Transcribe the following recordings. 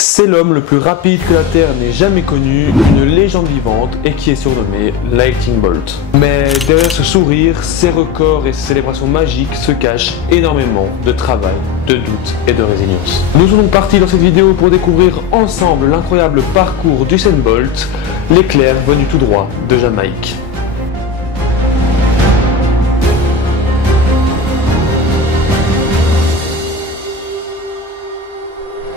C'est l'homme le plus rapide que la Terre n'ait jamais connu, une légende vivante et qui est surnommé Lightning Bolt. Mais derrière ce sourire, ses records et ses célébrations magiques se cachent énormément de travail, de doute et de résilience. Nous sommes donc partis dans cette vidéo pour découvrir ensemble l'incroyable parcours d'Usain Bolt, l'éclair venu tout droit de Jamaïque.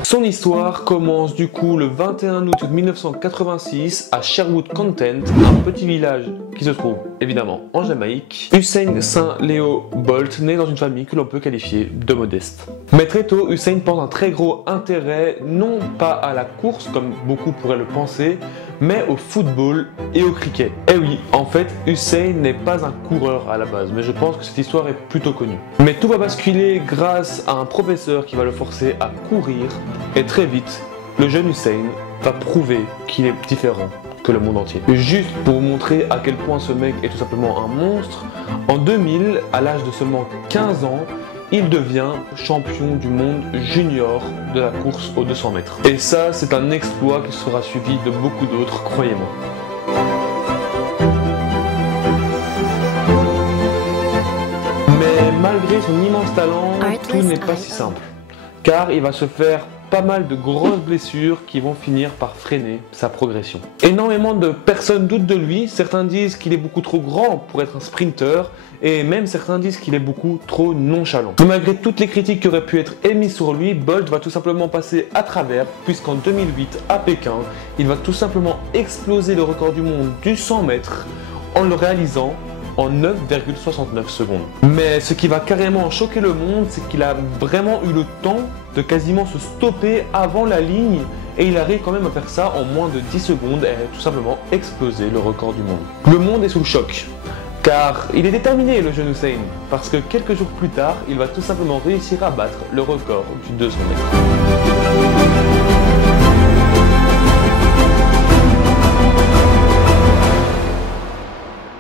Son histoire commence du coup le 21 août 1986 à Sherwood Content, un petit village qui se trouve évidemment en Jamaïque. Usain Saint Leo Bolt naît dans une famille que l'on peut qualifier de modeste. Mais très tôt, Usain porte un très gros intérêt non pas à la course comme beaucoup pourraient le penser, mais au football et au cricket. Et oui, en fait, Usain n'est pas un coureur à la base, mais je pense que cette histoire est plutôt connue. Mais tout va basculer grâce à un professeur qui va le forcer à courir, et très vite, le jeune Usain va prouver qu'il est différent que le monde entier. Juste pour vous montrer à quel point ce mec est tout simplement un monstre, en 2000, à l'âge de seulement 15 ans, il devient champion du monde junior de la course aux 200 mètres. Et ça, c'est un exploit qui sera suivi de beaucoup d'autres, croyez-moi. Mais malgré son immense talent, tout n'est pas si simple. Car il va se faire pas mal de grosses blessures qui vont finir par freiner sa progression. Énormément de personnes doutent de lui, certains disent qu'il est beaucoup trop grand pour être un sprinter, et même certains disent qu'il est beaucoup trop nonchalant. Mais malgré toutes les critiques qui auraient pu être émises sur lui, Bolt va tout simplement passer à travers, puisqu'en 2008 à Pékin, il va tout simplement exploser le record du monde du 100 mètres en le réalisant en 9,69 secondes. Mais ce qui va carrément choquer le monde, c'est qu'il a vraiment eu le temps de quasiment se stopper avant la ligne et il arrive quand même à faire ça en moins de 10 secondes et a tout simplement explosé le record du monde. Le monde est sous le choc, car il est déterminé le jeune Usain, parce que quelques jours plus tard, il va tout simplement réussir à battre le record du 200 mètres.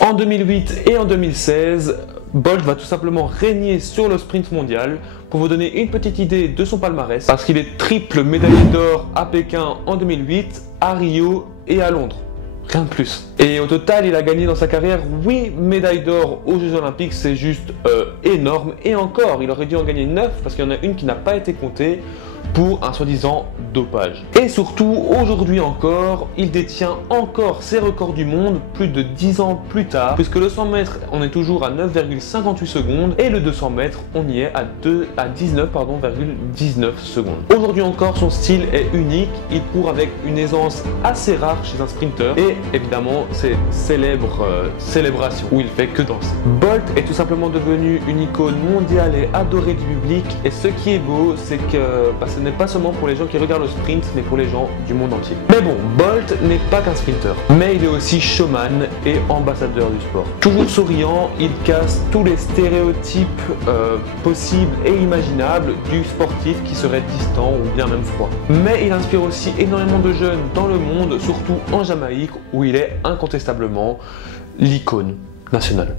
En 2008 et en 2016, Bolt va tout simplement régner sur le sprint mondial. Pour vous donner une petite idée de son palmarès, parce qu'il est triple médaillé d'or à Pékin en 2008, à Rio et à Londres. Rien de plus. Et au total, il a gagné dans sa carrière 8 médailles d'or aux Jeux Olympiques, c'est juste énorme. Et encore, il aurait dû en gagner 9 parce qu'il y en a une qui n'a pas été comptée pour un soi-disant dopage. Et surtout, aujourd'hui encore, il détient encore ses records du monde plus de 10 ans plus tard, puisque le 100 mètres, on est toujours à 9,58 secondes et le 200 mètres, on y est à 19,19 secondes. Aujourd'hui encore, son style est unique, il court avec une aisance assez rare chez un sprinter et évidemment, ses célèbres célébrations où il fait que danser. Bolt est tout simplement devenu une icône mondiale et adorée du public, et ce qui est beau, c'est que ce n'est pas seulement pour les gens qui regardent le sprint, mais pour les gens du monde entier. Mais bon, Bolt n'est pas qu'un sprinter, mais il est aussi showman et ambassadeur du sport. Toujours souriant, il casse tous les stéréotypes possibles et imaginables du sportif qui serait distant ou bien même froid. Mais il inspire aussi énormément de jeunes dans le monde, surtout en Jamaïque, où il est incontestablement l'icône nationale.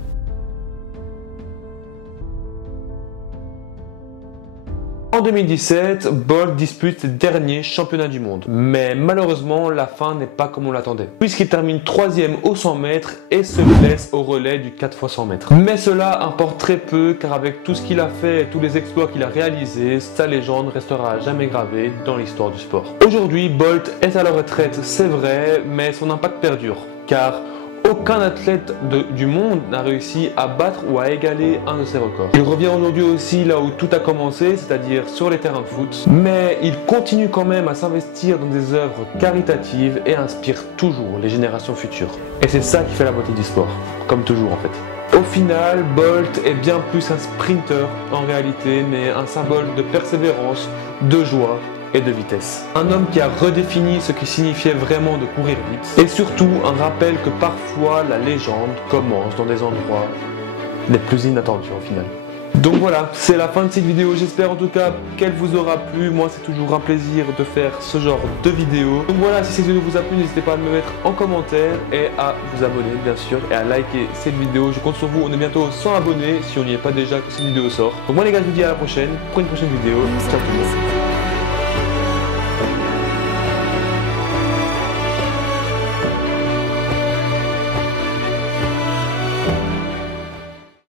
En 2017, Bolt dispute ses derniers championnats du monde. Mais malheureusement, la fin n'est pas comme on l'attendait, puisqu'il termine 3e au 100 mètres et se blesse au relais du 4x100 mètres. Mais cela importe très peu, car avec tout ce qu'il a fait et tous les exploits qu'il a réalisés, sa légende restera à jamais gravée dans l'histoire du sport. Aujourd'hui, Bolt est à la retraite, c'est vrai, mais son impact perdure, car aucun athlète du monde n'a réussi à battre ou à égaler un de ses records. Il revient aujourd'hui aussi là où tout a commencé, c'est-à-dire sur les terrains de foot. Mais il continue quand même à s'investir dans des œuvres caritatives et inspire toujours les générations futures. Et c'est ça qui fait la beauté du sport, comme toujours en fait. Au final, Bolt est bien plus un sprinter en réalité, mais un symbole de persévérance, de joie et de vitesse. Un homme qui a redéfini ce qui signifiait vraiment de courir vite, et surtout un rappel que parfois la légende commence dans des endroits les plus inattendus au final. Donc voilà, c'est la fin de cette vidéo, j'espère en tout cas qu'elle vous aura plu. Moi c'est toujours un plaisir de faire ce genre de vidéo. Donc voilà, si cette vidéo vous a plu, n'hésitez pas à me mettre en commentaire et à vous abonner bien sûr et à liker cette vidéo. Je compte sur vous, on est bientôt 100 abonnés si on n'y est pas déjà que cette vidéo sort. Donc moi les gars, je vous dis à la prochaine pour une prochaine vidéo. Ciao tout le monde.